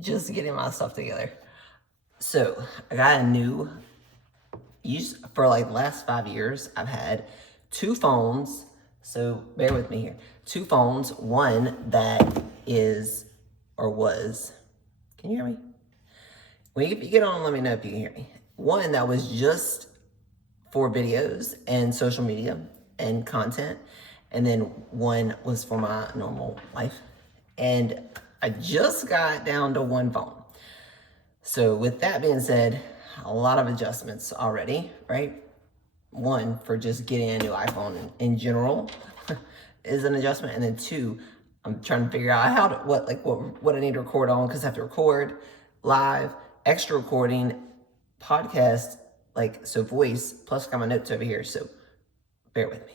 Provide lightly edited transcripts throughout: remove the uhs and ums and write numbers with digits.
Just getting my stuff together. So I got a new use for like the last 5 years. I've had two phones. So bear with me here. Two phones. One that is or was. Can you hear me? When you get on, let me know if you can hear me. One that was just for videos and social media and content, and then one was for my normal life. And I just got down to one phone. So with that being said, a lot of adjustments already, right? One, for just getting a new iPhone in general is an adjustment. And then two, I'm trying to figure out how to, what I need to record on, because I have to record live, extra recording, podcast, so voice, plus got my notes over here. So bear with me.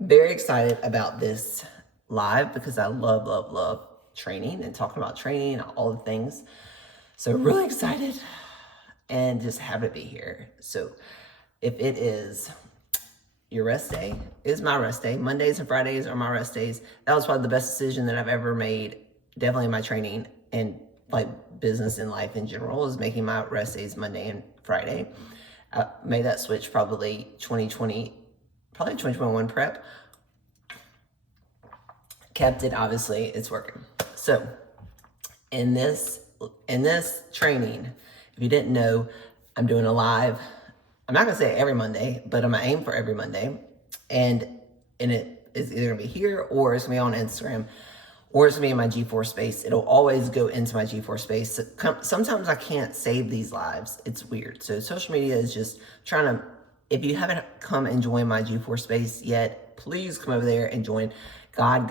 Very excited about this live because I love training and talking about training, all the things. So really excited and just happy to be here. So if it is your rest day, is my rest day. Mondays and Fridays are my rest days. That was probably the best decision that I've ever made, definitely in my training and business and life in general, is making my rest days Monday and Friday. I made that switch probably 2021 prep. Kept it, obviously, it's working. So in this training, if you didn't know, I'm doing a live. I'm not gonna say every Monday, but I'm gonna aim for every Monday. And it is either gonna be here, or it's gonna be on Instagram, or it's gonna be in my G4 space. It'll always go into my G4 space. Sometimes I can't save these lives. It's weird. So social media is just trying to, if you haven't come and joined my G4 space yet, please come over there and join. God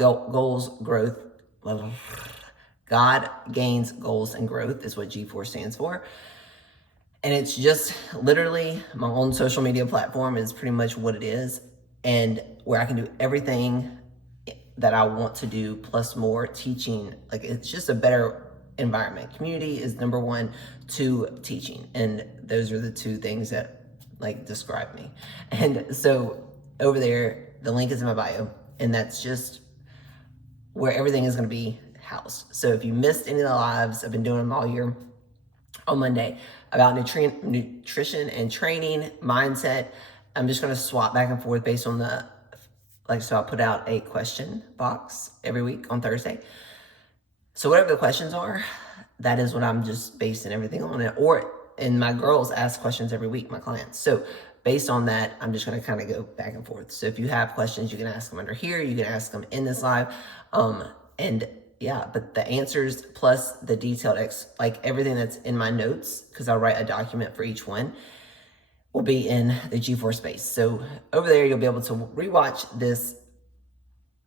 gains goals and growth is what G4 stands for. And it's just literally my own social media platform is pretty much what it is, and where I can do everything that I want to do plus more. Teaching, it's just a better environment. Community is number one, two, teaching. And those are the two things that describe me. And so over there, the link is in my bio, and that's just where everything is going to be housed. So if you missed any of the lives, I've been doing them all year on Monday about nutrition and training, mindset. I'm just going to swap back and forth based on so I'll put out a question box every week on Thursday. So whatever the questions are, that is what I'm just basing everything on it. And my girls ask questions every week, my clients. So based on that, I'm just going to kind of go back and forth. So if you have questions, you can ask them under here. You can ask them in this live. And yeah, but the answers plus the detailed, everything that's in my notes, because I'll write a document for each one, will be in the G4 space. So over there, you'll be able to rewatch this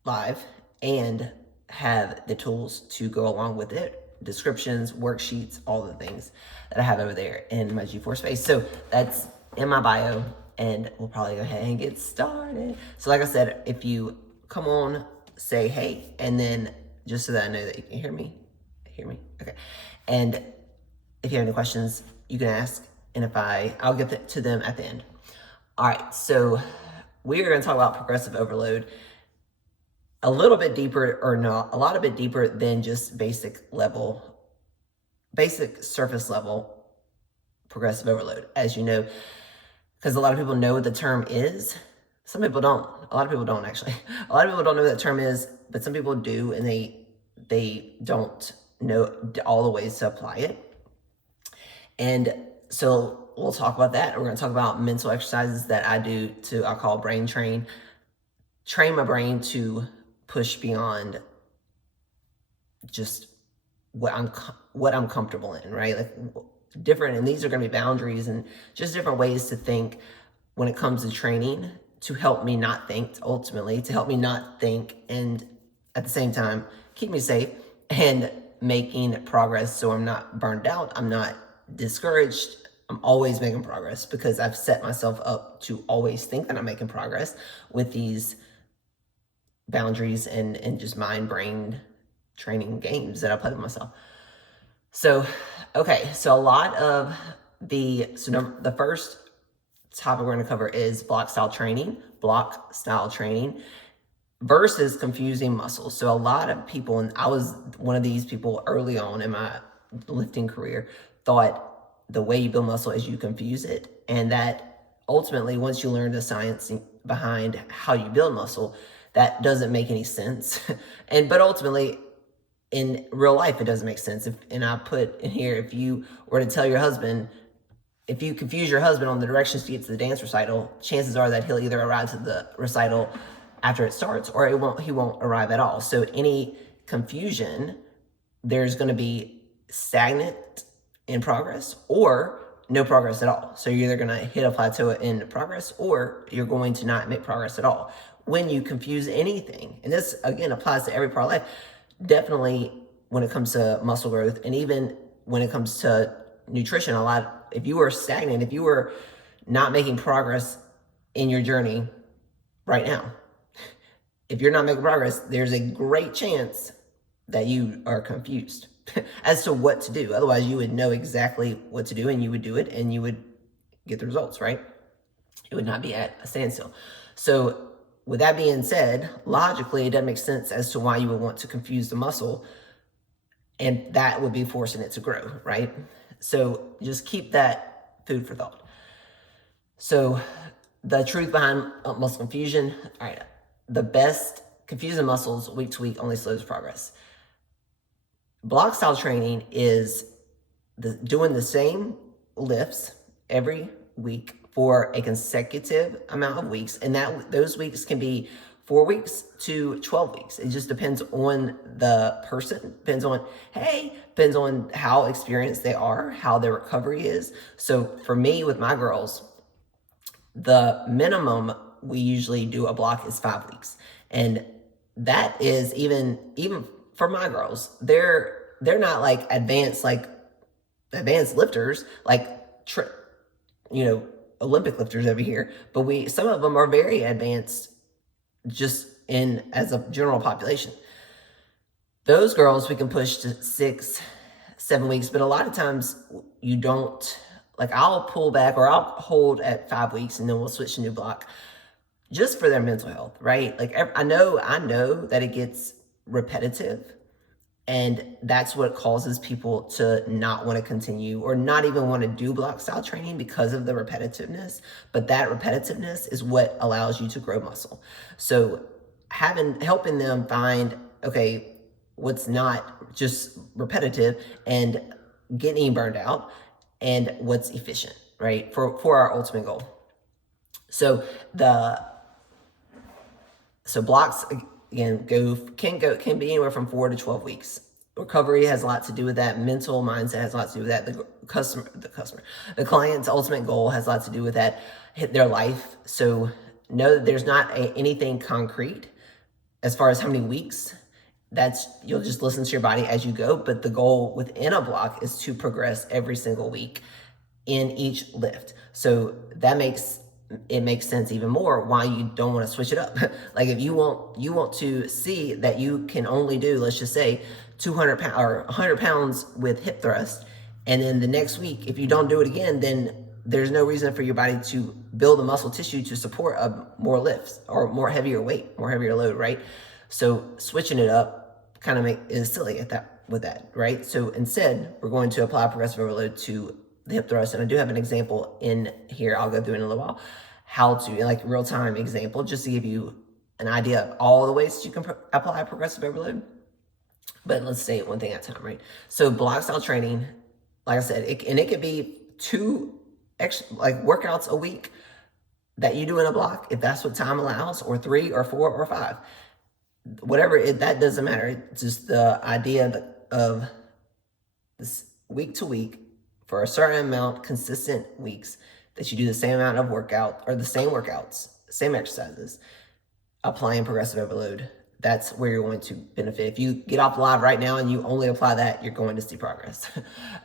live and have the tools to go along with it. Descriptions, worksheets, all the things that I have over there in my G4 space. So that's in my bio, and we'll probably go ahead and get started. So like I said, if you come on, say hey, and then just so that I know that you can hear me. Okay. And if you have any questions, you can ask, and I'll get to them at the end. All right, so we are going to talk about progressive overload a little bit deeper, or no, a lot of bit deeper than just basic surface level progressive overload, as you know, because a lot of people know what the term is. Some people don't. A lot of people don't, actually. A lot of people don't know what that term is, but some people do, and they don't know all the ways to apply it. And so we'll talk about that. We're going to talk about mental exercises that I do I call brain train my brain to push beyond just what I'm comfortable in, right? Different, and these are going to be boundaries and just different ways to think when it comes to training, to help me not think, ultimately, to help me not think, and at the same time, keep me safe and making progress so I'm not burned out, I'm not discouraged, I'm always making progress, because I've set myself up to always think that I'm making progress with these boundaries and just mind-brain training games that I play with myself. So, okay, so a lot of the first topic we're going to cover is block style training versus confusing muscles. So a lot of people, and I was one of these people early on in my lifting career thought the way you build muscle is you confuse it, and that ultimately, once you learn the science behind how you build muscle, that doesn't make any sense. But ultimately, in real life, it doesn't make sense. And I put in here, if you were to tell your husband, if you confuse your husband on the directions to get to the dance recital, chances are that he'll either arrive to the recital after it starts, or he won't arrive at all. So any confusion, there's going to be stagnant in progress or no progress at all. So you're either going to hit a plateau in progress, or you're going to not make progress at all. When you confuse anything, and this again applies to every part of life, definitely when it comes to muscle growth, and even when it comes to nutrition, if you were stagnant, if you were not making progress in your journey right now, if you're not making progress, there's a great chance that you are confused as to what to do. Otherwise, you would know exactly what to do, and you would do it, and you would get the results, right? It would not be at a standstill. So with that being said, logically, it doesn't make sense as to why you would want to confuse the muscle, and that would be forcing it to grow, right? So just keep that food for thought. So the truth behind muscle confusion, all right, the best confusing muscles week to week only slows progress. Block style training is doing the same lifts every week for a consecutive amount of weeks, and those weeks can be 4 weeks to 12 weeks. It just depends on the person, depends on how experienced they are, how their recovery is. So for me, with my girls, the minimum we usually do a block is 5 weeks. And that is even for my girls, they're not like advanced lifters, like Olympic lifters over here, but some of them are very advanced just as a general population. Those girls we can push to 6, 7 weeks, but a lot of times you don't. Like, I'll pull back or I'll hold at 5 weeks, and then we'll switch to new block just for their mental health, right? Like, I know that it gets repetitive, and that's what causes people to not want to continue or not even want to do block style training, because of the repetitiveness. But that repetitiveness is what allows you to grow muscle. So helping them find, okay, what's not just repetitive and getting burned out, and what's efficient, right? For our ultimate goal. So blocks again can be anywhere from 4 to 12 weeks. Recovery has a lot to do with that. Mental mindset has a lot to do with that. The client's ultimate goal has a lot to do with that. Hit their life. So know that there's not anything concrete as far as how many weeks. You'll just listen to your body as you go. But the goal within a block is to progress every single week in each lift. So that makes sense even more why you don't want to switch it up. Like, if you want to see that you can only do, let's just say, 200 pounds or 100 pounds with hip thrust, and then the next week, if you don't do it again, then there's no reason for your body to build the muscle tissue to support more lifts or more heavier load, right? So switching it up kind of is silly with that, right? So instead, we're going to apply progressive overload to the hip thrust. And I do have an example in here I'll go through in a little while, how to, like, real-time example, just to give you an idea of all the ways that you can apply progressive overload. But let's say it one thing at a time, right? So block style training, like I said, it could be 2 workouts a week that you do in a block, if that's what time allows, or 3 or 4 or 5. Whatever, that doesn't matter. It's just the idea of this week to week, for a certain amount, consistent weeks, that you do the same amount of workout, or the same workouts, same exercises, applying progressive overload. That's where you're going to benefit. If you get off live right now and you only apply that, you're going to see progress.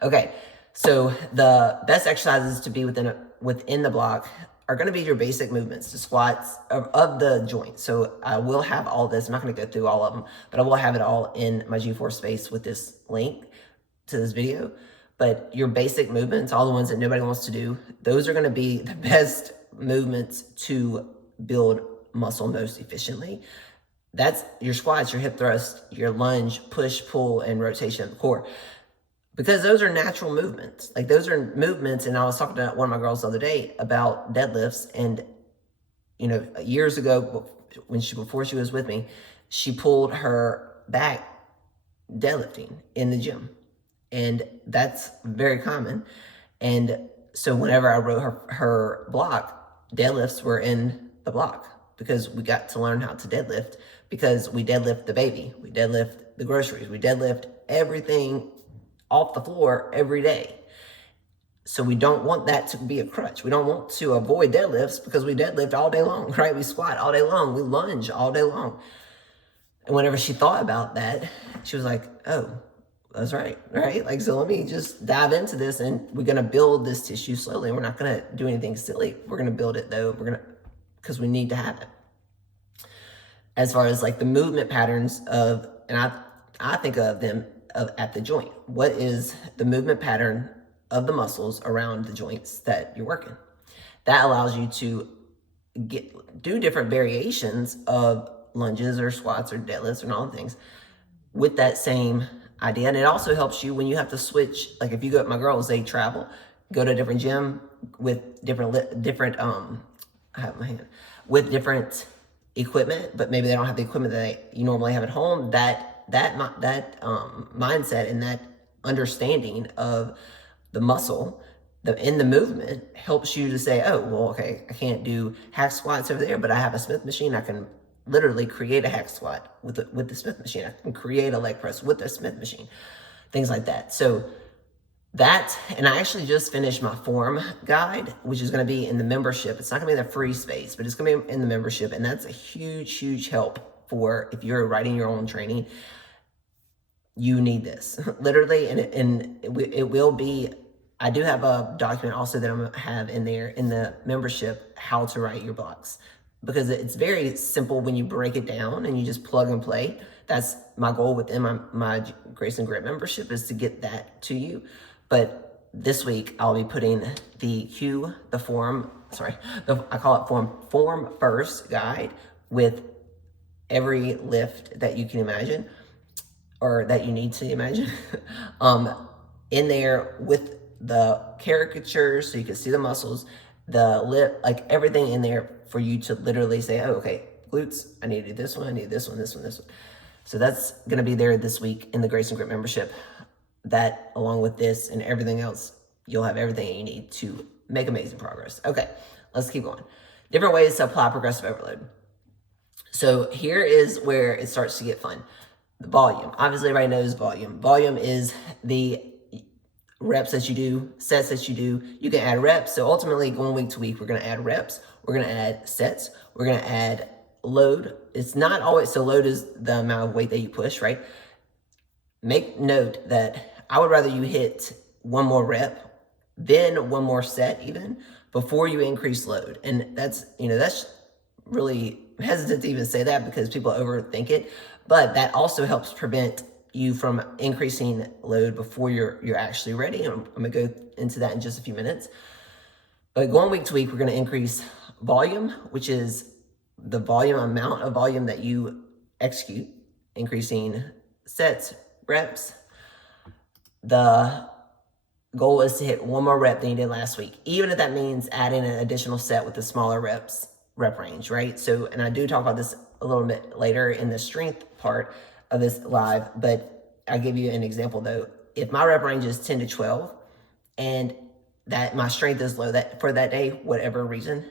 Okay, so the best exercises to be within the block are going to be your basic movements, the squats of the joint. So I will have all this. I'm not going to go through all of them, but I will have it all in my G4 space with this link to this video. But your basic movements, all the ones that nobody wants to do, those are going to be the best movements to build muscle most efficiently. That's your squats, your hip thrust, your lunge, push, pull, and rotation of the core. because those are natural movements. Like those are movements. And I was talking to one of my girls the other day about deadlifts, and years ago before she was with me, she pulled her back deadlifting in the gym, and that's very common. And so whenever I wrote her block, deadlifts were in the block because we got to learn how to deadlift, because we deadlift the baby, we deadlift the groceries, we deadlift everything off the floor every day. So we don't want that to be a crutch. We don't want to avoid deadlifts because we deadlift all day long, right? We squat all day long, we lunge all day long. And whenever she thought about that, she was like, oh, that's right? Like, so let me just dive into this, and we're going to build this tissue slowly. We're not going to do anything silly. We're going to build it though. Because we need to have it. As far as like the movement patterns of, and I think of them at the joint. What is the movement pattern of the muscles around the joints that you're working? That allows you to do different variations of lunges or squats or deadlifts and all the things with that same idea. And it also helps you when you have to switch. Like if you go, my girls, they travel, go to a different gym with different I have my hand, with different equipment, but maybe they don't have the equipment that you normally have at home. That mindset and that understanding of the muscle in the movement helps you to say, oh, well, okay, I can't do hack squats over there, but I have a Smith machine. I can literally create a hack squat with the Smith machine. I can create a leg press with the Smith machine, things like that. So that, and I actually just finished my form guide, which is going to be in the membership. It's not going to be in the free space, but it's going to be in the membership. And that's a huge, huge help for if you're writing your own training. You need this literally. And it will be, I do have a document also that I'm going to have in there in the membership, how to write your blocks, because it's very simple when you break it down and you just plug and play. That's my goal within my Grace and Grit membership, is to get that to you. But this week I'll be putting I call it form first guide with every lift that you can imagine or that you need to imagine in there with the caricatures so you can see the muscles, the lip, like everything in there for you to literally say, oh, okay, glutes, I need to do this one, I need this one, this one, this one. So that's going to be there this week in the Grace and Grit membership. That, along with this and everything else, you'll have everything you need to make amazing progress. Okay, let's keep going. Different ways to apply progressive overload. So here is where it starts to get fun. The volume. Obviously, everybody knows volume. Volume is the reps that you do, sets that you do. You can add reps. So ultimately, going week to week, we're going to add reps. We're going to add sets. We're going to add load. It's not always, so load is the amount of weight that you push, right? Make note that I would rather you hit one more rep, then one more set even, before you increase load. And that's really hesitant to even say that because people overthink it, but that also helps prevent you from increasing load before you're actually ready. And I'm gonna go into that in just a few minutes. But going week to week, we're gonna increase volume, which is the amount of volume that you execute, increasing sets, reps. The goal is to hit one more rep than you did last week, even if that means adding an additional set with the smaller rep range, right? So, and I do talk about this a little bit later in the strength part of this live, but I'll give you an example though. If my rep range is 10 to 12 and that my strength is low for that day, whatever reason,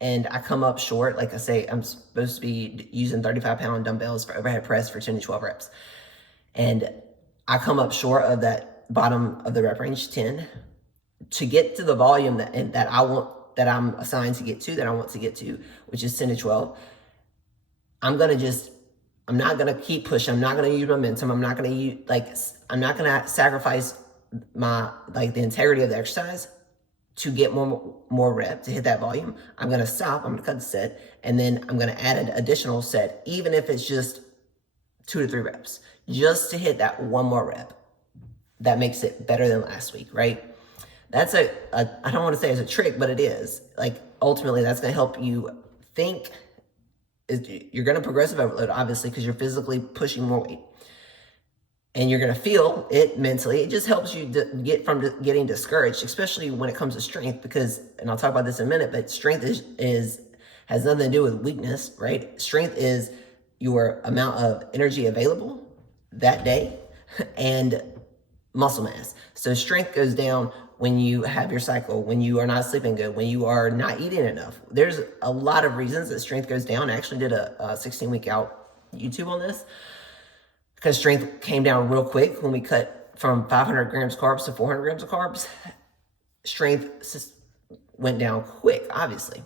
and I come up short, like I say, I'm supposed to be using 35-pound dumbbells for overhead press for 10 to 12 reps. And I come up short of that bottom of the rep range 10 to get to the volume that I'm assigned to get to, that I want to get to, which is 10 to 12. I'm not going to keep pushing. I'm not going to use momentum. I'm not going to sacrifice the integrity of the exercise to get more rep, to hit that volume. I'm going to stop. I'm going to cut the set, and then I'm going to add an additional set, even if it's just 2 to 3 reps, just to hit that one more rep. That makes it better than last week, right? That's I don't want to say it's a trick, but it is. Like, ultimately, that's going to help you think. You're going to progressive overload, obviously, because you're physically pushing more weight. and you're going to feel it mentally. It just helps you get from getting discouraged, especially when it comes to strength, because, and I'll talk about this in a minute, but strength has nothing to do with weakness, right? Strength is your amount of energy available that day and muscle mass. So strength goes down when you have your cycle, when you are not sleeping good, when you are not eating enough. There's a lot of reasons that strength goes down. I actually did a 16-week out YouTube on this, because strength came down real quick when we cut from 500 grams carbs to 400 grams of carbs. Strength went down quick, obviously.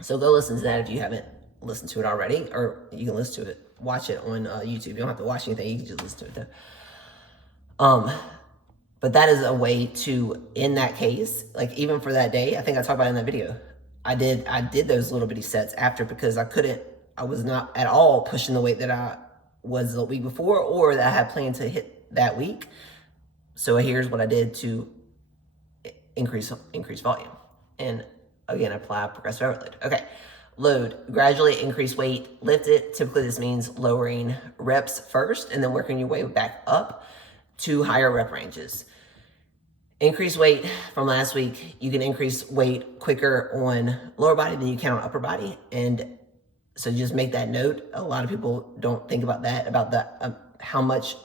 So go listen to that if you haven't listened to it already, or you can listen to it, watch it on YouTube. You don't have to watch anything, you can just listen to it though. But that is a way to, in that case, like even for that day, I think I talked about it in that video, I did those little bitty sets after, because I was not at all pushing the weight that I was the week before, or that I had planned to hit that week. So here's what I did to increase volume. And again, apply progressive overload. Okay, load, gradually increase weight, lift it. Typically this means lowering reps first and then working your way back up to higher rep ranges. Increase weight from last week. You can increase weight quicker on lower body than you can on upper body. And so just make that note. A lot of people don't think about that, about how much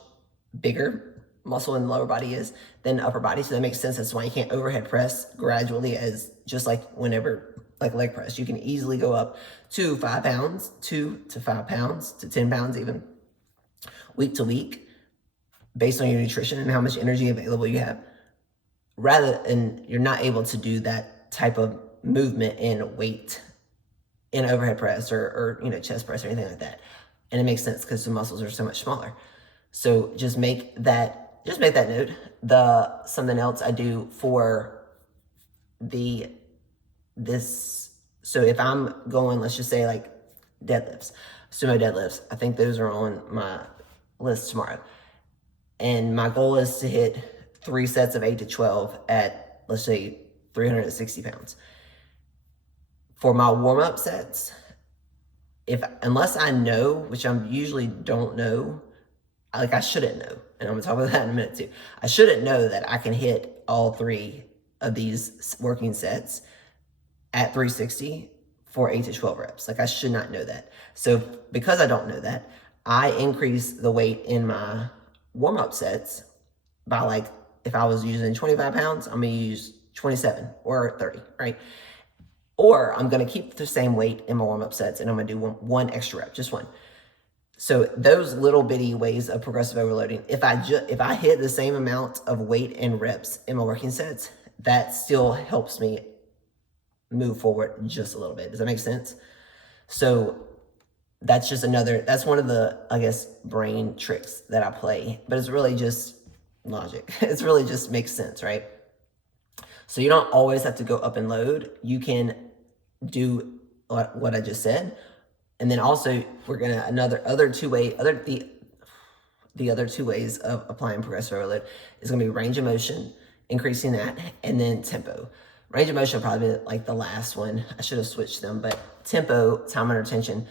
bigger muscle in the lower body is than upper body. So that makes sense. That's why you can't overhead press gradually, as just like whenever, like leg press. You can easily go up to 5 pounds, 2 to 5 pounds, to 10 pounds even, week to week, based on your nutrition and how much energy available you have. And you're not able to do that type of movement in weight in overhead press or chest press or anything like that. And it makes sense because the muscles are so much smaller. So just make that note. Something else I do for so if I'm going, let's just say like deadlifts, sumo deadlifts, I think those are on my list tomorrow. And my goal is to hit 3 sets of 8 to 12 at, let's say, 360 pounds. For my warm-up sets, unless I know, which I usually don't know, I shouldn't know, and I'm gonna talk about that in a minute too. I shouldn't know that I can hit all 3 of these working sets at 360 for 8 to 12 reps. I should not know that. So because I don't know that, I increase the weight in my warm-up sets by, if I was using 25 pounds, I'm gonna use 27 or 30, right? Or I'm gonna keep the same weight in my warm-up sets and I'm gonna do one extra rep, just one. So those little bitty ways of progressive overloading, if I hit the same amount of weight and reps in my working sets, that still helps me move forward just a little bit. Does that make sense? So that's one of the, I guess, brain tricks that I play, but it's really just logic. It's really just makes sense, right? So you don't always have to go up and load. You can do what I just said. And then also we're gonna, the other two ways of applying progressive overload is gonna be range of motion, increasing that, and then tempo. Range of motion will probably be the last one. I should have switched them, but tempo, time under tension.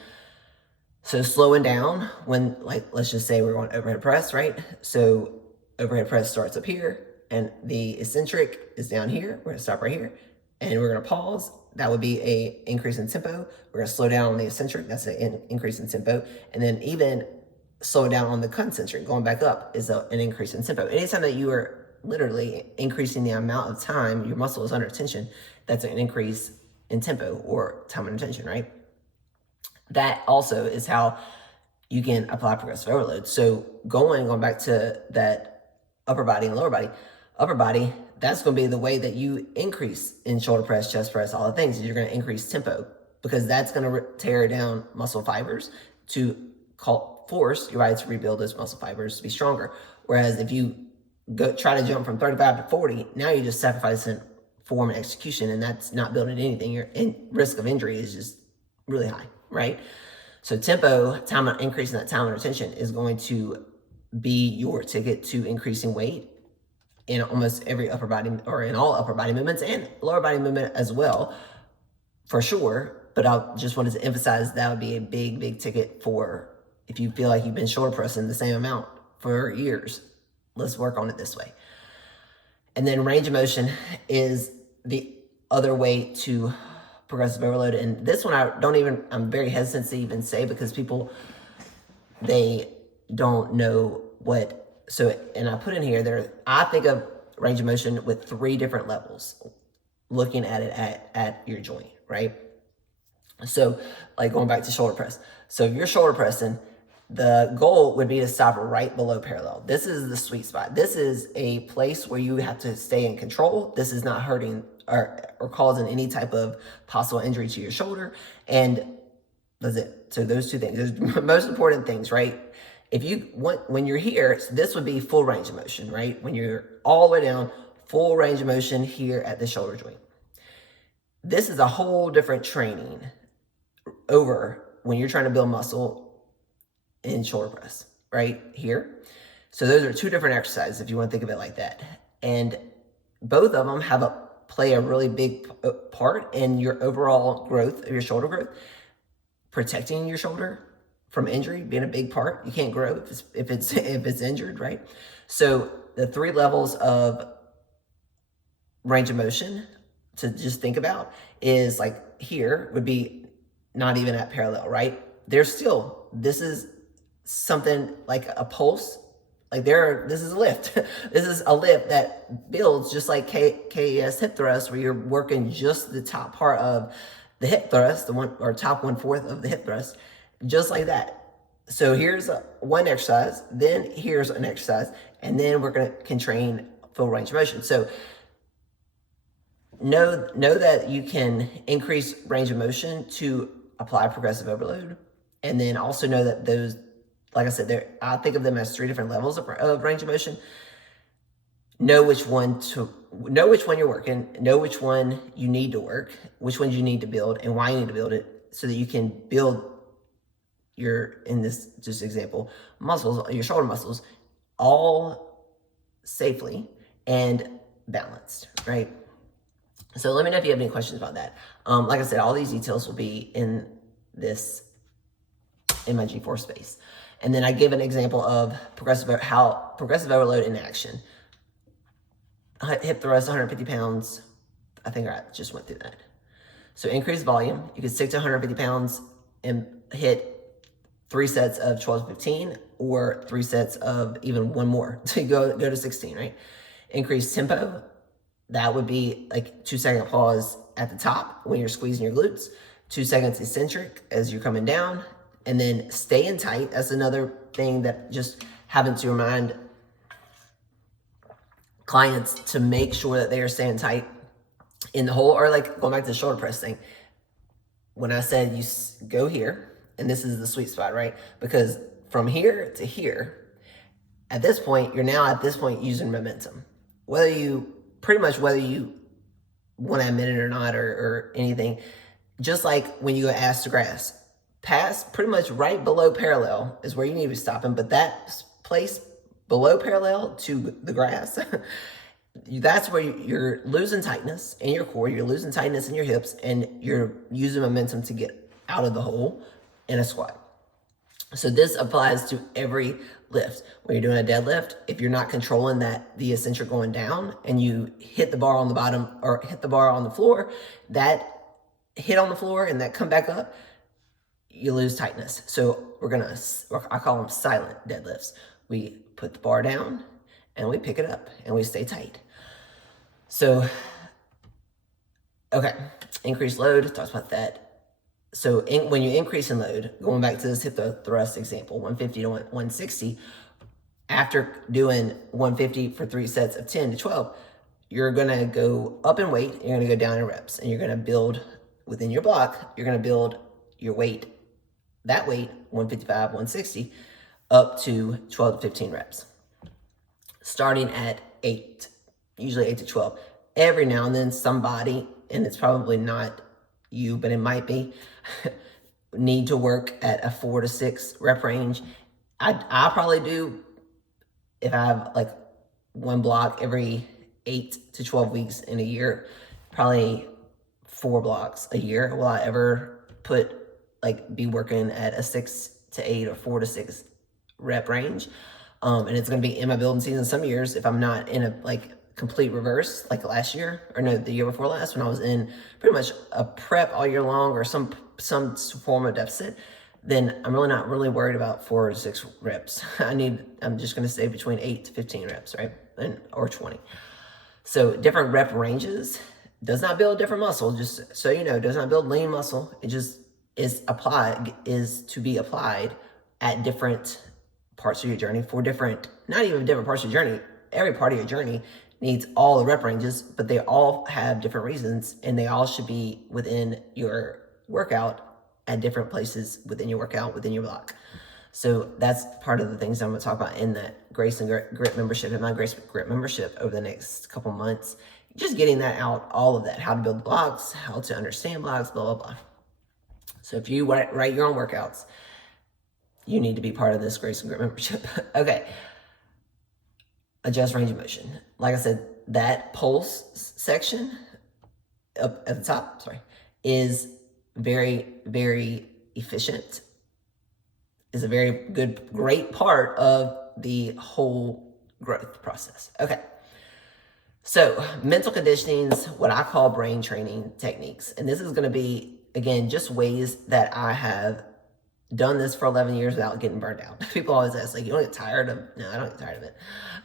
So slowing down when, let's just say we're going overhead press, right? So overhead press starts up here and the eccentric is down here. We're gonna stop right here and we're gonna pause. That would be an increase in tempo. We're gonna slow down on the eccentric. That's an increase in tempo. And then even slow down on the concentric, going back up, is an increase in tempo. Anytime that you are literally increasing the amount of time your muscle is under tension, that's an increase in tempo or time under tension, right? That also is how you can apply progressive overload. So going back to that upper body and lower body, that's going to be the way that you increase in shoulder press, chest press, all the things. You're going to increase tempo because that's going to tear down muscle fibers to force your body to rebuild those muscle fibers to be stronger. Whereas if you try to jump from 35 to 40, now you're just sacrificing form and execution, and that's not building anything. Your risk of injury is just really high, right? So tempo, increasing that time under tension is going to be your ticket to increasing weight in almost every upper body, or in all upper body movements and lower body movement as well, for sure. But I just wanted to emphasize that would be a big, big ticket for if you feel like you've been shoulder pressing the same amount for years. Let's work on it this way. And then range of motion is the other way to progressive overload. And this one I'm very hesitant to even say, because people, they don't know what, so, and I put in here, I think of range of motion with 3 different levels, looking at it at your joint, right? So like going back to shoulder press. So if you're shoulder pressing, the goal would be to stop right below parallel. This is the sweet spot. This is a place where you have to stay in control. This is not hurting or causing any type of possible injury to your shoulder. And that's it. So those 2 things, those most important things, right? If you want, when you're here, so this would be full range of motion, right? When you're all the way down, full range of motion here at the shoulder joint. This is a whole different training over when you're trying to build muscle in shoulder press, right here. So those are 2 different exercises if you want to think of it like that. And both of them play a really big part in your overall growth of your shoulder growth. Protecting your shoulder from injury being a big part. You can't grow if it's injured, right? So the 3 levels of range of motion to just think about is like here would be not even at parallel, right? This is something like a pulse, like this is a lift. This is a lift that builds just like KES hip thrust, where you're working just the top part of the hip thrust, top 1/4 of the hip thrust, just like that. So here's one exercise, then here's an exercise, and then can train full range of motion. So know that you can increase range of motion to apply progressive overload. And then also know that those, like I said, I think of them as 3 different levels of range of motion. Know which one you're working, know which one you need to work, which ones you need to build, and why you need to build it, so that you can build in this just example, your shoulder muscles, all safely and balanced, right? So let me know if you have any questions about that. Like I said, all these details will be in my G4 space. And then I give an example of progressive overload in action. Hip thrust, 150 pounds. I think I just went through that. So increase volume. You can stick to 150 pounds and hit 3 sets of 12 to 15, or 3 sets of even one more to go to 16, right? Increase tempo. That would be like 2-second pause at the top when you're squeezing your glutes, 2 seconds eccentric as you're coming down, and then staying tight. That's another thing that just having to remind clients to make sure that they are staying tight in the hole, or like going back to the shoulder press thing. When I said you go here, and this is the sweet spot, right? Because from here to here, at this point, you're now using momentum. Whether you want to admit it or not, or anything, just like when you go ass to grass, pass pretty much right below parallel is where you need to be stopping, but that place below parallel to the grass, that's where you're losing tightness in your core, you're losing tightness in your hips, and you're using momentum to get out of the hole in a squat. So this applies to every lift. When you're doing a deadlift, if you're not controlling the eccentric going down, and you hit the bar on the bottom or hit the bar on the floor, that hit on the floor and that come back up, you lose tightness. So I call them silent deadlifts. We put the bar down and we pick it up and we stay tight. So, okay, increased load, talks about that. So when you increase in load, going back to this hip thrust example, 150 to 160, after doing 150 for 3 sets of 10 to 12, you're gonna go up in weight, you're gonna go down in reps, and you're gonna build within your block, you're gonna build your weight, that weight, 155, 160, up to 12 to 15 reps. Starting at 8, usually 8 to 12. Every now and then somebody, and it's probably not you, but it might be, need to work at a 4 to 6 rep range. I probably do, if I have like one block every 8 to 12 weeks in a year, probably 4 blocks a year. Will I ever be working at a 6 to 8 or 4 to 6 rep range? And it's going to be in my building season some years if I'm not in a complete reverse like last year, or no, the year before last, when I was in pretty much a prep all year long or some form of deficit. Then I'm really not really worried about 4 to 6 reps. I'm just going to stay between 8 to 15 reps, right? Or 20. So different rep ranges does not build different muscle, just so you know, does not build lean muscle. It just is to be applied at different parts of your journey for different, not even different parts of your journey. Every part of your journey needs all the rep ranges, but they all have different reasons, and they all should be within your workout at different places within your workout, within your block. So that's part of the things I'm going to talk about in that Grace and Grit membership, and my Grace Grit membership over the next couple months. Just getting that out, all of that, how to build blocks, how to understand blocks, blah, blah, blah. So if you write your own workouts, you need to be part of this Grace and Grit membership. Okay. Adjust range of motion. Like I said, that pulse section up at the top, is very, very efficient, is a very great part of the whole growth process. Okay. So mental conditioning's what I call brain training techniques. And this is going to be, again, just ways that I have done this for 11 years without getting burned out. People always ask, you don't get tired of, no, I don't get tired of it.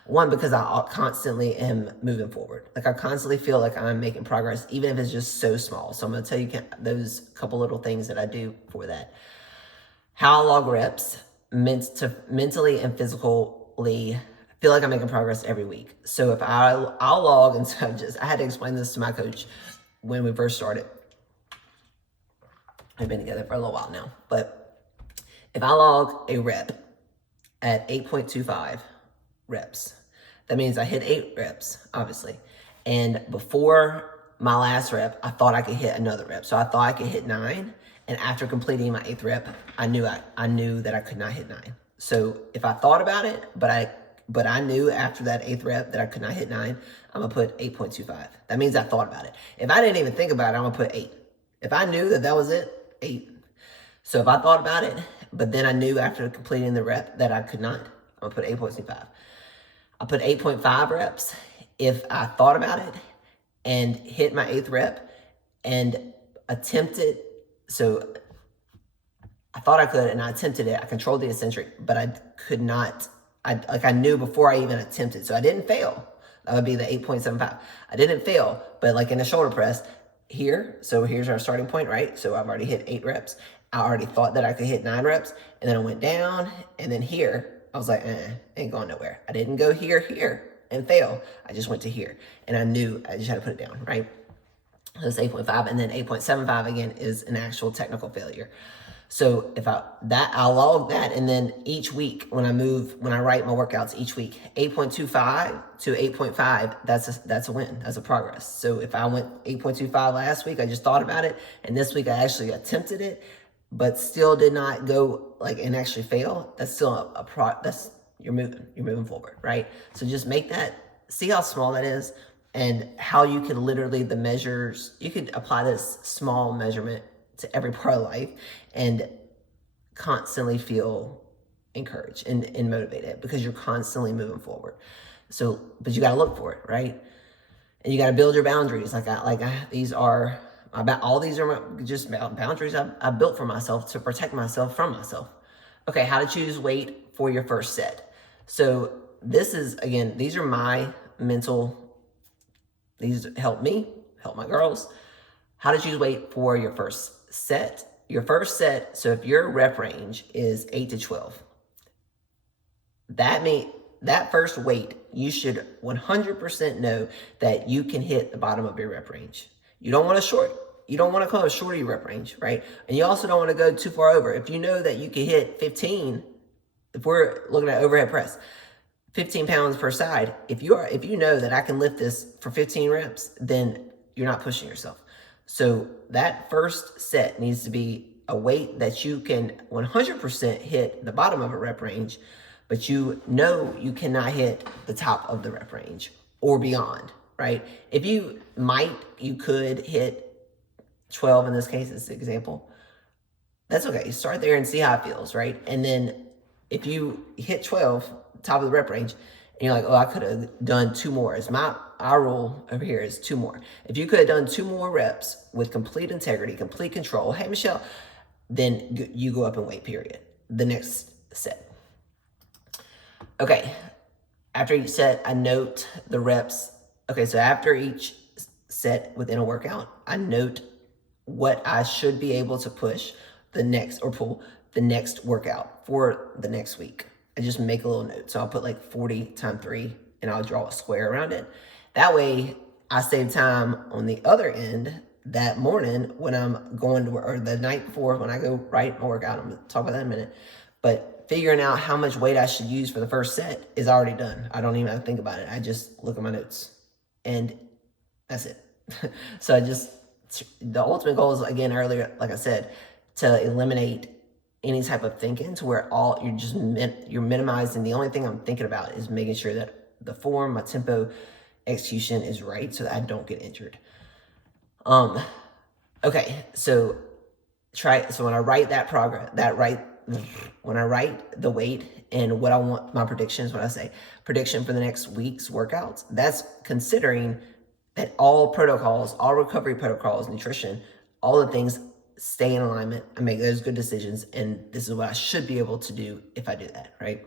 One, because I constantly am moving forward. I constantly feel like I'm making progress, even if it's just so small. So I'm going to tell you those couple little things that I do for that. How I log reps to mentally and physically feel like I'm making progress every week. So if I'll log, and so I had to explain this to my coach when we first started. We've been together for a little while now, but if I log a rep at 8.25 reps, that means I hit 8 reps, obviously. And before my last rep, I thought I could hit another rep. So I thought I could hit 9. And after completing my 8th rep, I knew that I could not hit 9. So if I thought about it, but I knew after that 8th rep that I could not hit 9, I'm gonna put 8.25. That means I thought about it. If I didn't even think about it, I'm gonna put 8. If I knew that was it, 8. So if I thought about it, but then I knew after completing the rep that I could not, I'm gonna put 8.25. I put 8.5 reps if I thought about it and hit my 8th rep and attempted. So I thought I could, and I attempted it. I controlled the eccentric, but I could not. I knew before I even attempted, so I didn't fail. That would be the 8.75. I didn't fail, but like in a shoulder press here. So here's our starting point, right? So I've already hit 8 reps. I already thought that I could hit 9 reps, and then I went down, and then here I was like, ain't going nowhere. I didn't go here, and fail. I just went to here, and I knew I just had to put it down, right? That's 8.5, and then 8.75 again is an actual technical failure. So if I'll log that, and then each week when I write my workouts each week, 8.25 to 8.5, that's a win, that's a progress. So if I went 8.25 last week, I just thought about it, and this week I actually attempted it, but still did not go and actually fail. That's still you're moving forward, right? So just make that, see how small that is, and how you could literally you could apply this small measurement to every part of life and constantly feel encouraged and motivated because you're constantly moving forward. So, but you got to look for it, right? And you got to build your boundaries. These are just boundaries I built for myself to protect myself from myself. Okay, how to choose weight for your first set. So this is, again, these are my these help me, help my girls. How to choose weight for your first set. Your first set, so if your rep range is 8 to 12, that first weight, you should 100% know that you can hit the bottom of your rep range. You don't want to come short of your rep range, right? And you also don't want to go too far over. If you know that you can hit 15, if we're looking at overhead press, 15 pounds per side, if you know that I can lift this for 15 reps, then you're not pushing yourself. So that first set needs to be a weight that you can 100% hit the bottom of a rep range, but you know you cannot hit the top of the rep range or beyond, right? If you could hit 12 in this case, as an example. That's okay. Start there and see how it feels, right? And then If you hit 12, top of the rep range, and you're like, oh, I could have done 2 more. Our rule over here is 2 more. If you could have done 2 more reps with complete integrity, complete control, hey, Michelle, then you go up in weight, period. The next set. Okay, after each set, I note the reps. Okay, so after each set within a workout, I note what I should be able to push the next or pull the next workout for the next week. I just make a little note. So I'll put like 40 times 3 and I'll draw a square around it. That way I save time on the other end that morning when I'm going to work, or the night before when I go write my workout. I'm going to talk about that in a minute. But figuring out how much weight I should use for the first set is already done. I don't even have to think about it. I just look at my notes and that's it. So the ultimate goal is, again, earlier, like I said, to eliminate any type of thinking to where you're minimizing. The only thing I'm thinking about is making sure that the form, my tempo, execution is right so that I don't get injured. Okay, so when I write that progress, when I write the weight and what I want, my predictions, when I say prediction for the next week's workouts, that's considering that all protocols, all recovery protocols, nutrition, all the things stay in alignment. I make those good decisions, and this is what I should be able to do if I do that, right?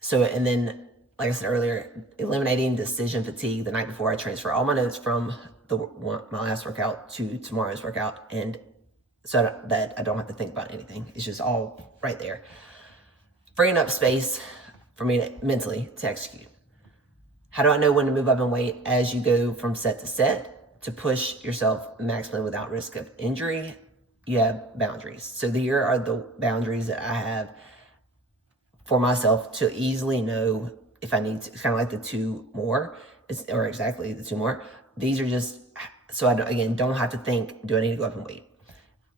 So, and then, like I said earlier, eliminating decision fatigue the night before. I transfer all my notes from my last workout to tomorrow's workout, and so that I don't have to think about anything. It's just all right there. Freeing up space for me to mentally execute. How do I know when to move up in weight as you go from set to set to push yourself maximally without risk of injury? You have boundaries. So here are the boundaries that I have for myself to easily know if I need to. It's kind of like the 2 more, or exactly the 2 more. These are just so I don't have to think, do I need to go up in weight?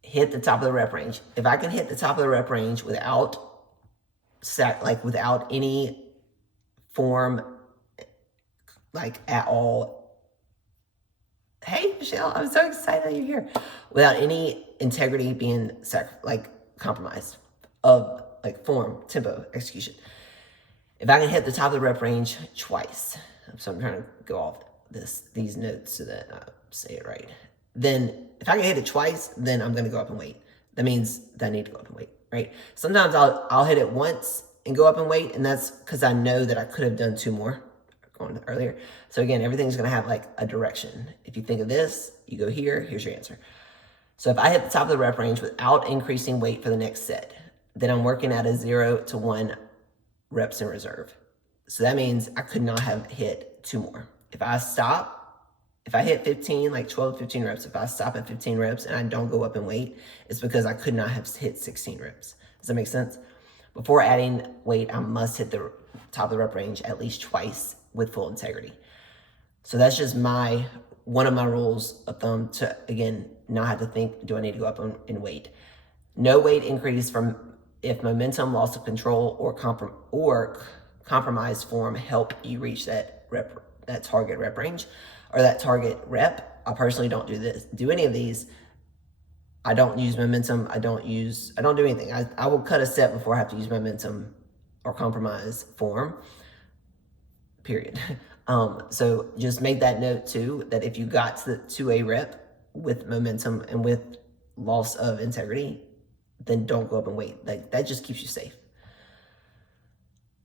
Hit the top of the rep range. If I can hit the top of the rep range without any form, like at all. Hey, Michelle, I'm so excited that you're here. Without any integrity being compromised of like form, tempo, execution. If I can hit the top of the rep range twice, so I'm trying to go off these notes so that I say it right. Then if I can hit it twice, then I'm going to go up in weight. That means that I need to go up in weight, right? Sometimes I'll hit it once and go up in weight, and that's because I know that I could have done 2 more going earlier. So again, everything's going to have like a direction. If you think of this, you go here, here's your answer. So if I hit the top of the rep range without increasing weight for the next set, then I'm working at a 0 to 1 reps in reserve. So that means I could not have hit 2 more. If I hit 15, like 12 to 15 reps, if I stop at 15 reps and I don't go up in weight, it's because I could not have hit 16 reps. Does that make sense? Before adding weight, I must hit the top of the rep range at least twice with full integrity. So that's just one of my rules of thumb to, again, not have to think, do I need to go up in weight? No weight increase if momentum, loss of control, or compromised form help you reach that target rep range or that target rep. I personally don't do any of these. I don't use momentum. I don't do anything. I will cut a set before I have to use momentum or compromise form, period. So just make that note too, that if you got to a rep with momentum and with loss of integrity, then don't go up in weight. That just keeps you safe.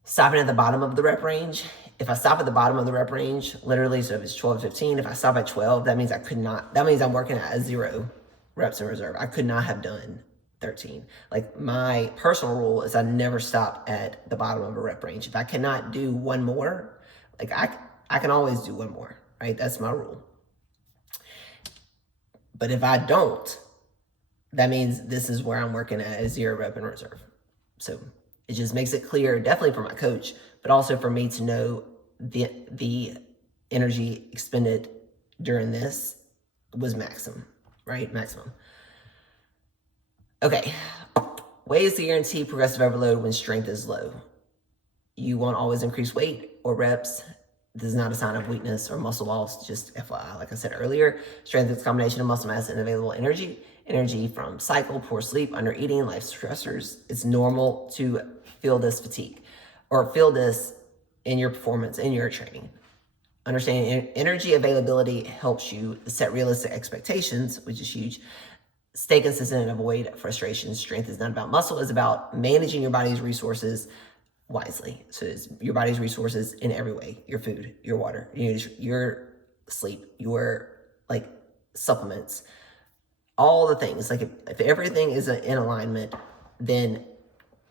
Stopping at the bottom of the rep range. If I stop at the bottom of the rep range, literally, so if it's 12 to 15, if I stop at 12, that means I'm working at a 0 reps in reserve. I could not have done 13. Like, my personal rule is I never stop at the bottom of a rep range. If I cannot do 1 more, like I can always do 1 more, right? That's my rule. But if I don't, that means this is where I'm working at a 0 rep in reserve. So it just makes it clear, definitely for my coach, but also for me to know the energy expended during this was maximum, right? Maximum. Okay. Ways to guarantee progressive overload when strength is low. You won't always increase weight or reps. This is not a sign of weakness or muscle loss, just FYI. Like I said earlier, strength is a combination of muscle mass and available energy. energy from cycle, poor sleep, under eating, life stressors. It's normal to feel this fatigue or feel this in your performance, in your training. Understanding energy availability helps you set realistic expectations, which is huge. Stay consistent and avoid frustration. Strength is not about muscle, it's about managing your body's resources wisely. So it's your body's resources in every way: your food, your water, your sleep, your like supplements, all the things. Like if everything is in alignment, then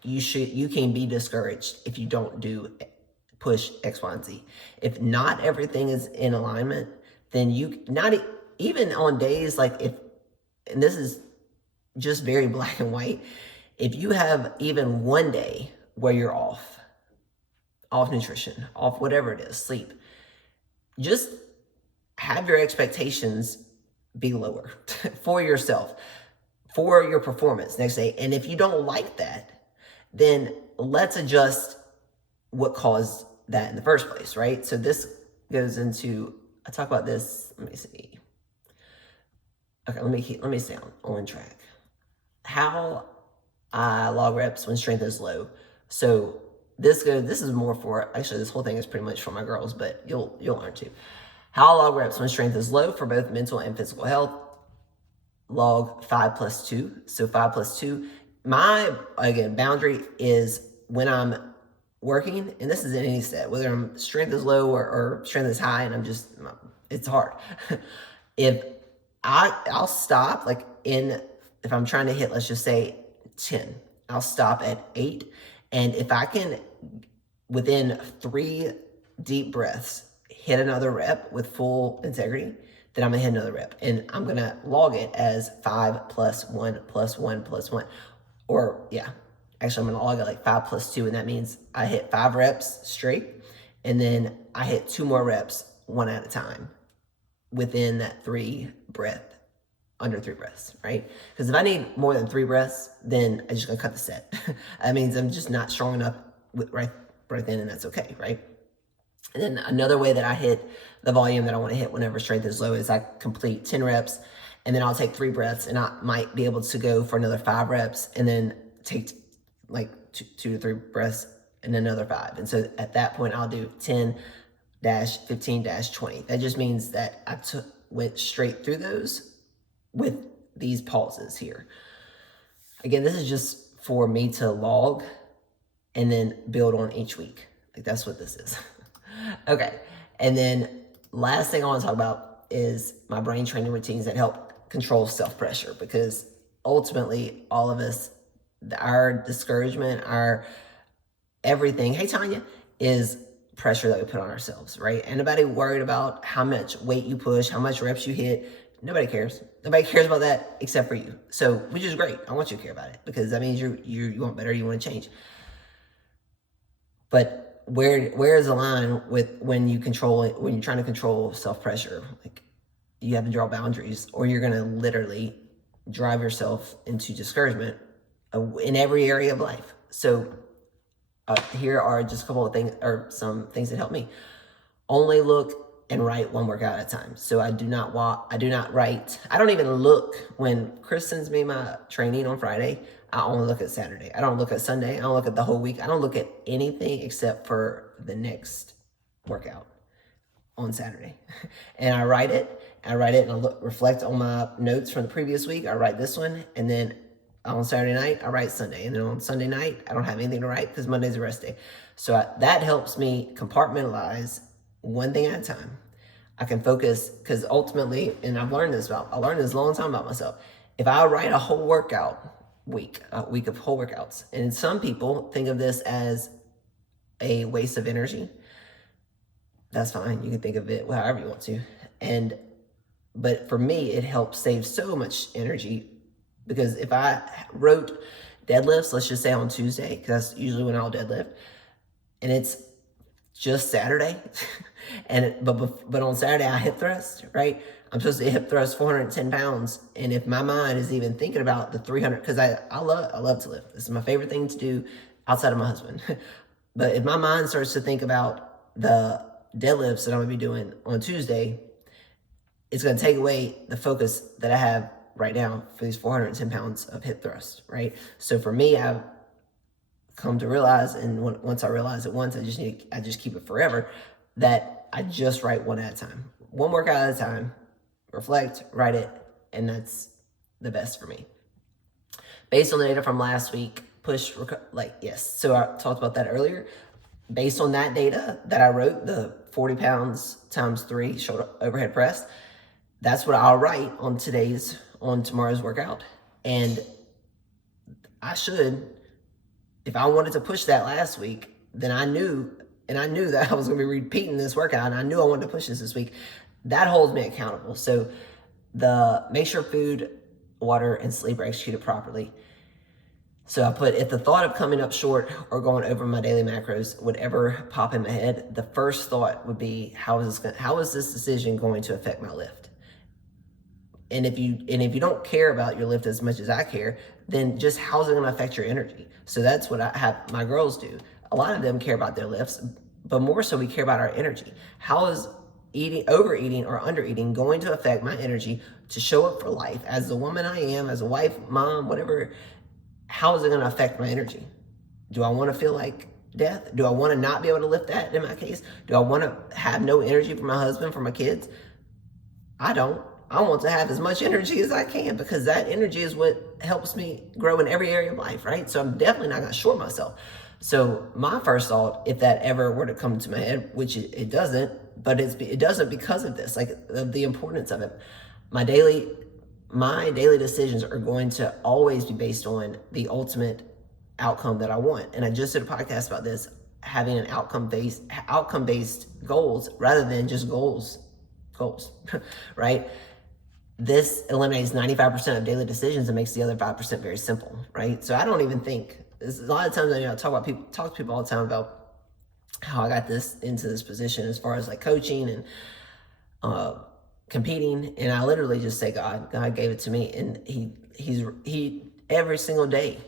you can be discouraged if you don't push X, Y, and Z. If not everything is in alignment, then you not even on days like if, and this is just very black and white, if you have even one day where you're off nutrition, off whatever it is, sleep, just have your expectations be lower for yourself, for your performance next day. And if you don't like that, then let's adjust what caused that in the first place, right? So this goes into, I talk about this, let me see. Okay, let me stay on track. How I log reps when strength is low. So this is more for, actually this whole thing is pretty much for my girls, but you'll learn too. How I log reps when strength is low for both mental and physical health. Log 5+2. So 5+2. My, again, boundary is when I'm working, and this is in any set, whether I'm strength is low or strength is high, and it's hard. If I'll stop if I'm trying to hit, let's just say 10, I'll stop at 8. And if I can, within 3 deep breaths, hit another rep with full integrity, then I'm gonna hit another rep. And I'm gonna log it as 5+1+1+1. Or yeah, actually I'm gonna log it like 5+2, and that means I hit 5 reps straight, and then I hit 2 more reps one at a time within that under 3 breaths, right? Because if I need more than 3 breaths, then I'm just gonna cut the set. That means I'm just not strong enough right then, and that's okay, right? And then another way that I hit the volume that I want to hit whenever strength is low is I complete 10 reps, and then I'll take 3 breaths, and I might be able to go for another 5 reps, and then take like 2 to 3 breaths and another 5. And so at that point, I'll do 10-15-20. That just means that I went straight through those with these pauses here. Again, this is just for me to log and then build on each week. Like that's what this is. Okay, and then last thing I want to talk about is my brain training routines that help control self-pressure, because ultimately all of us, our discouragement, our everything, hey Tanya, is pressure that we put on ourselves, right? Anybody worried about how much weight you push, how much reps you hit? Nobody cares. Nobody cares about that except for you. So, which is great. I want you to care about it, because that means you want better, you want to change. But where is the line with when you're trying to control self-pressure? Like, you have to draw boundaries, or you're going to literally drive yourself into discouragement in every area of life. So here are just a couple of things, or some things that help me. Only look and write one workout at a time. So I don't even look when Chris sends me my training on Friday. I only look at Saturday. I don't look at Sunday. I don't look at the whole week. I don't look at anything except for the next workout on Saturday. And I write it and I reflect on my notes from the previous week. I write this one, and then on Saturday night, I write Sunday. And then on Sunday night, I don't have anything to write because Monday's a rest day. So that helps me compartmentalize one thing at a time. I can focus, because ultimately, and I learned this a long time about myself. If I write a whole workout week, a week of whole workouts, and some people think of this as a waste of energy. That's fine. You can think of it however you want to. But for me, it helps save so much energy, because if I wrote deadlifts, let's just say on Tuesday, because that's usually when I'll deadlift, and it's just Saturday, but on Saturday I hip thrust, right? I'm supposed to hip thrust 410 pounds, and if my mind is even thinking about the 300, because I love to lift. This is my favorite thing to do outside of my husband. But if my mind starts to think about the deadlifts that I'm gonna be doing on Tuesday, it's gonna take away the focus that I have right now for these 410 pounds of hip thrust, right? So for me, I've come to realize, and once I realize it once, I just keep it forever, that I just write one at a time. One workout at a time, reflect, write it, and that's the best for me. Based on the data from last week, yes. So I talked about that earlier. Based on that data that I wrote, the 40 pounds times 3 shoulder overhead press, that's what I'll write on tomorrow's workout. And I should, if I wanted to push that last week, then I knew that I was going to be repeating this workout, and I knew I wanted to push this week. That holds me accountable. So make sure food, water, and sleep are executed properly. So I put, if the thought of coming up short or going over my daily macros would ever pop in my head, the first thought would be, how is this decision going to affect my lift? And if you don't care about your lift as much as I care, then just how's it going to affect your energy? So that's what I have my girls do. A lot of them care about their lifts, but more so we care about our energy. How is overeating or undereating going to affect my energy to show up for life as the woman I am, as a wife, mom, whatever? How is it going to affect my energy? Do I want to feel like death? Do I want to not be able to lift that in my case? Do I want to have no energy for my husband, for my kids? I don't. I want to have as much energy as I can, because that energy is what helps me grow in every area of life, right? So I'm definitely not going to short myself. So my first thought, if that ever were to come to my head, which it doesn't, but it doesn't because of this, like the importance of it. My daily decisions are going to always be based on the ultimate outcome that I want. And I just did a podcast about this, having an outcome-based goals rather than just goals, right? This eliminates 95% of daily decisions and makes the other 5% very simple, right? So I don't even think, a lot of times I talk to people all the time about how I got into this position as far as like coaching and competing, and I literally just say God gave it to me, and he every single day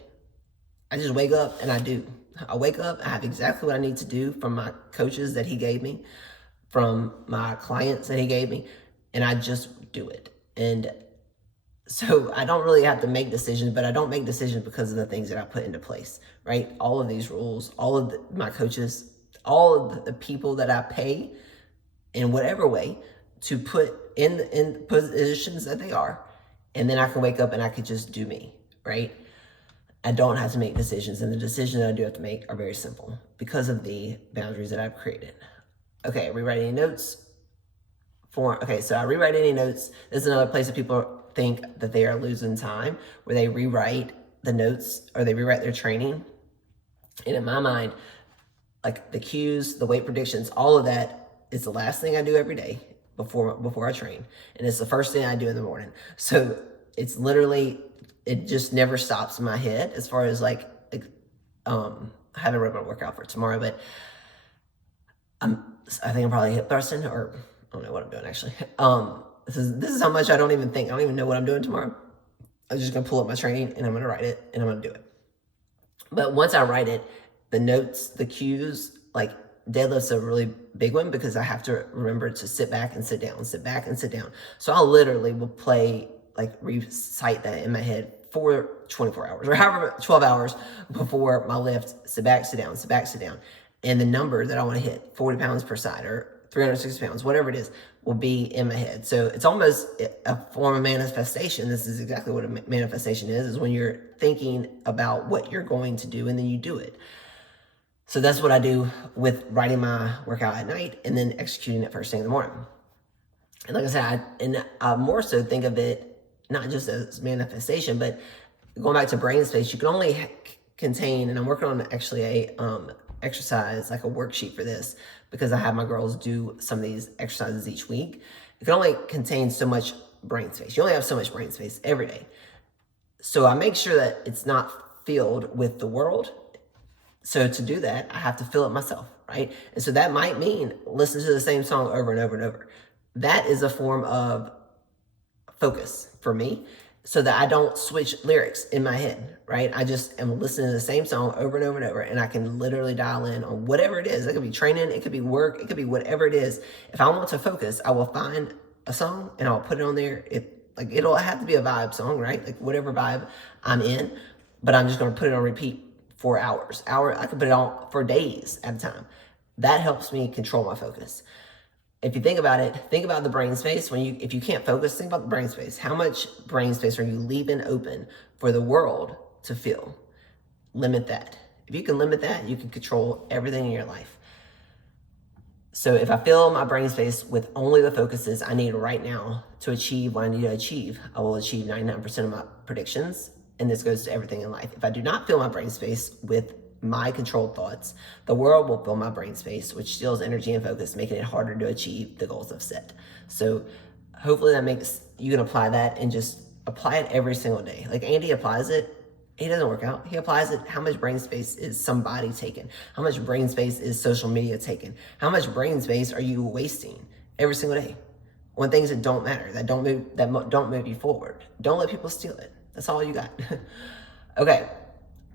I just wake up and I wake up, I have exactly what I need to do from my coaches that he gave me, from my clients that he gave me, and I just do it. And so I don't really have to make decisions, but I don't make decisions because of the things that I put into place, right? All of these rules, all of my coaches, all of the people that I pay in whatever way to put in positions that they are, and then I can wake up and I could just do me, right? I don't have to make decisions, and the decisions that I do have to make are very simple because of the boundaries that I've created. Okay, rewrite any notes. So I rewrite any notes. This is another place that people think that they are losing time, where they rewrite the notes or they rewrite their training. And in my mind, like the cues, the weight predictions, all of that is the last thing I do every day before I train. And it's the first thing I do in the morning. So it's literally, it just never stops in my head as far as I haven't wrote my workout for tomorrow, but I think I'm probably hip thrusting, or I don't know what I'm doing actually. This is how much I don't even know what I'm doing tomorrow. I'm just gonna pull up my training and I'm gonna write it and I'm gonna do it. But once I write it, the notes, the cues, like deadlift's a really big one because I have to remember to sit back and sit down, sit back and sit down. So I literally will recite that in my head for 24 hours or however 12 hours before my lift. Sit back, sit down, sit back, sit down. And the number that I want to hit, 40 pounds per side or 360 pounds, whatever it is, will be in my head. So it's almost a form of manifestation. This is exactly what a manifestation is when you're thinking about what you're going to do and then you do it. So that's what I do with writing my workout at night and then executing it first thing in the morning. And like I said, I more so think of it not just as manifestation, but going back to brain space, you can only contain, and I'm working on actually a exercise, like a worksheet for this, because I have my girls do some of these exercises each week. You can only contain so much brain space. You only have so much brain space every day. So I make sure that it's not filled with the world. So to do that, I have to fill it myself, right? And so that might mean listen to the same song over and over and over. That is a form of focus for me, so that I don't switch lyrics in my head, right? I just am listening to the same song over and over and over, and I can literally dial in on whatever it is. It could be training, it could be work, it could be whatever it is. If I want to focus, I will find a song and I'll put it on there. Like it'll have to be a vibe song, right? Like whatever vibe I'm in, but I'm just gonna put it on repeat for hours. I can put it on for days at a time. That helps me control my focus. If you think about it, think about the brain space. If you can't focus, think about the brain space. How much brain space are you leaving open for the world to fill? Limit that. If you can limit that, you can control everything in your life. So if I fill my brain space with only the focuses I need right now to achieve what I need to achieve, I will achieve 99% of my predictions. And this goes to everything in life. If I do not fill my brain space with my controlled thoughts, the world will fill my brain space, which steals energy and focus, making it harder to achieve the goals I've set. So hopefully that makes, you can apply that and just apply it every single day. Like Andy applies it. He doesn't work out. He applies it. How much brain space is somebody taking? How much brain space is social media taking? How much brain space are you wasting every single day on things that don't matter, that don't move you forward? Don't let people steal it. That's all you got. Okay,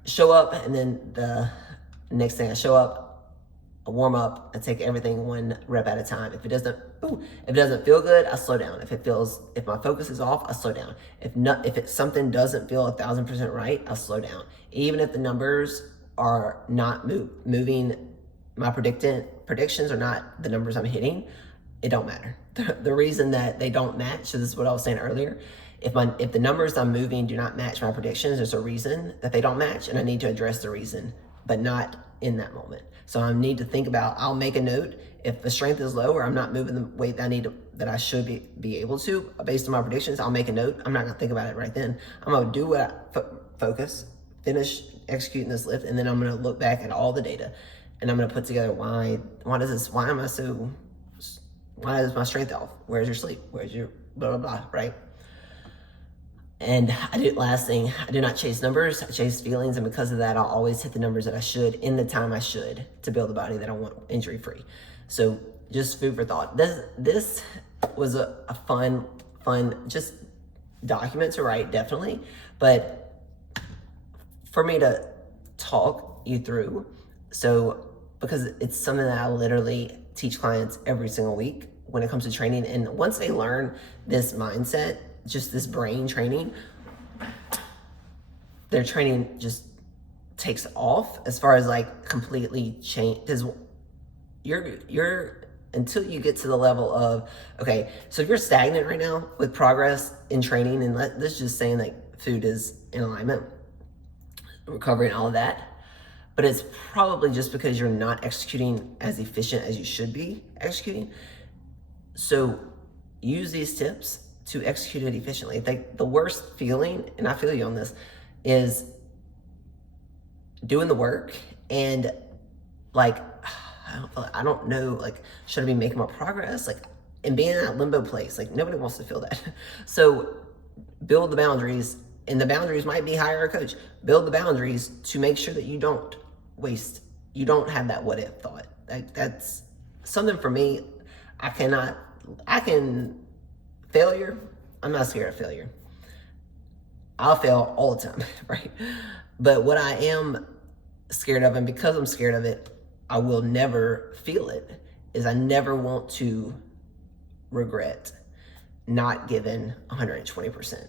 show up, and then the next thing, I show up, I warm up, I take everything one rep at a time. If it doesn't feel good, I slow down. If my focus is off, I slow down. If something doesn't feel 1,000% right, I'll slow down. Even if the numbers are not moving, my predictions are not the numbers I'm hitting, it don't matter. The reason that they don't match, so this is what I was saying earlier, if the numbers I'm moving do not match my predictions, there's a reason that they don't match, and I need to address the reason, but not in that moment. So I need to think about, I'll make a note, if the strength is low or I'm not moving the weight that I should be able to, based on my predictions, I'll make a note. I'm not gonna think about it right then. I'm gonna do what focus, finish executing this lift, and then I'm gonna look back at all the data, and I'm gonna put together why is my strength off? Where's your sleep? Where's your blah, blah, blah, right? And last thing, I do not chase numbers, I chase feelings, and because of that, I'll always hit the numbers that I should in the time I should to build a body that I want injury-free. So just food for thought. This was a fun, just document to write, definitely, but for me to talk you through, so because it's something that I literally teach clients every single week when it comes to training, and once they learn this mindset, just this brain training, their training just takes off as far as like completely change. Because you're until you get to the level of, okay, so if you're stagnant right now with progress in training, and let's just saying that food is in alignment, recovery and all of that, but it's probably just because you're not executing as efficient as you should be executing. So use these tips to execute it efficiently. Like the worst feeling, and I feel you on this, is doing the work and like, I don't know, like, should I be making more progress? Like, and being in that limbo place, like nobody wants to feel that. So build the boundaries, and the boundaries might be hire a coach. Build the boundaries to make sure that you don't have that what if thought. Like that's something for me. Failure, I'm not scared of failure. I'll fail all the time, right? But what I am scared of, and because I'm scared of it, I will never feel it, is I never want to regret not giving 120%.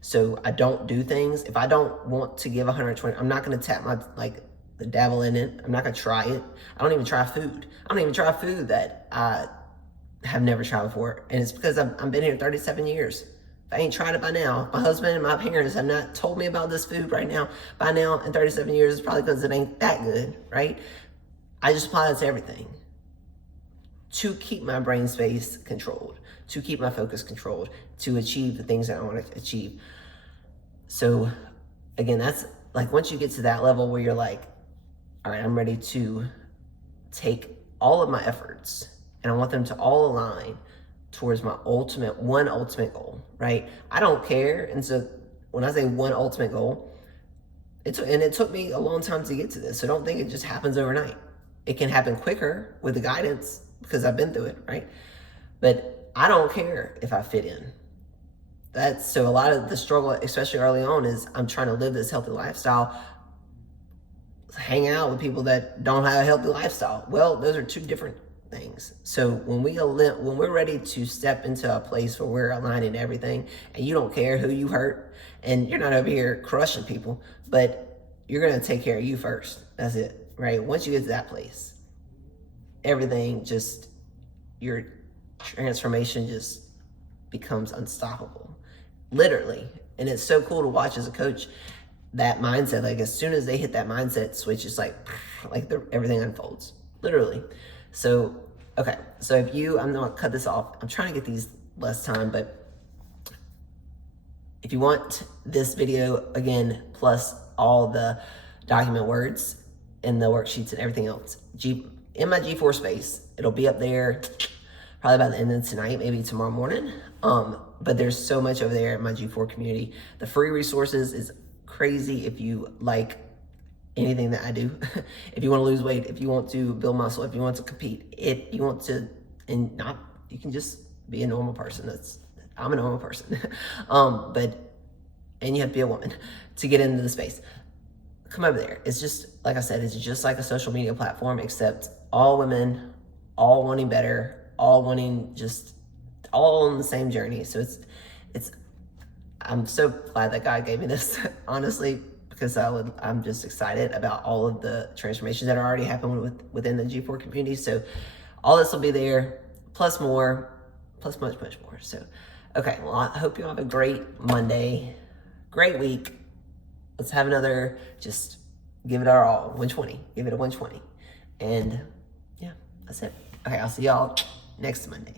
So I don't do things. If I don't want to give 120, I'm not gonna tap the dabble in it. I'm not gonna try it. I don't even try food. I don't even try food that I have never tried before, and it's because I've been here 37 years. If I ain't tried it by now, my husband and my parents have not told me about this food right now. By now, in 37 years, it's probably because it ain't that good, right? I just apply that to everything to keep my brain space controlled, to keep my focus controlled, to achieve the things that I want to achieve. So again, that's like, once you get to that level where you're like, all right, I'm ready to take all of my efforts, and I want them to all align towards my ultimate goal, right? I don't care. And so when I say one ultimate goal, it took me a long time to get to this. So don't think it just happens overnight. It can happen quicker with the guidance because I've been through it, right? But I don't care if I fit in. So a lot of the struggle, especially early on, is I'm trying to live this healthy lifestyle, hanging out with people that don't have a healthy lifestyle. Well, those are two different things. So when we're ready to step into a place where we're aligning everything, and you don't care who you hurt, and you're not over here crushing people, but you're gonna take care of you first. That's it, right? Once you get to that place, everything just, your transformation just becomes unstoppable, literally. And it's so cool to watch as a coach, that mindset. Like as soon as they hit that mindset switch, it's like everything unfolds, literally. So, okay. So if you, I'm gonna cut this off. I'm trying to get these less time, but if you want this video again, plus all the document words and the worksheets and everything else, in my G4 space, it'll be up there probably by the end of tonight, maybe tomorrow morning. But there's so much over there in my G4 community. The free resources is crazy if you like anything that I do. If you want to lose weight, if you want to build muscle, if you want to compete, if you want to, and not, you can just be a normal person. I'm a normal person. And you have to be a woman to get into the space. Come over there. It's just, like I said, it's just like a social media platform, except all women, all wanting better, all wanting just, all on the same journey. So I'm so glad that God gave me this, honestly, because I'm just excited about all of the transformations that are already happening within the G4 community. So all this will be there, plus more, plus much, much more. So, okay, well, I hope you have a great Monday, great week. Let's have another, just give it our all, 120, give it a 120. And yeah, that's it. Okay, I'll see y'all next Monday.